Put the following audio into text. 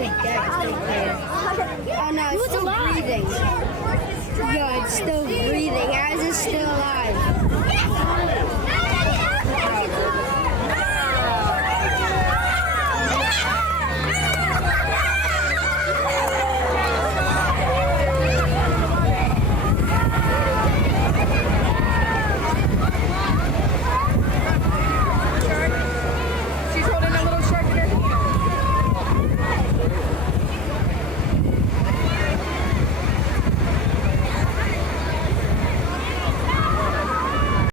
Wait, that's still there. Oh no, it's still breathing. Yo, it's still breathing. How is it still alive?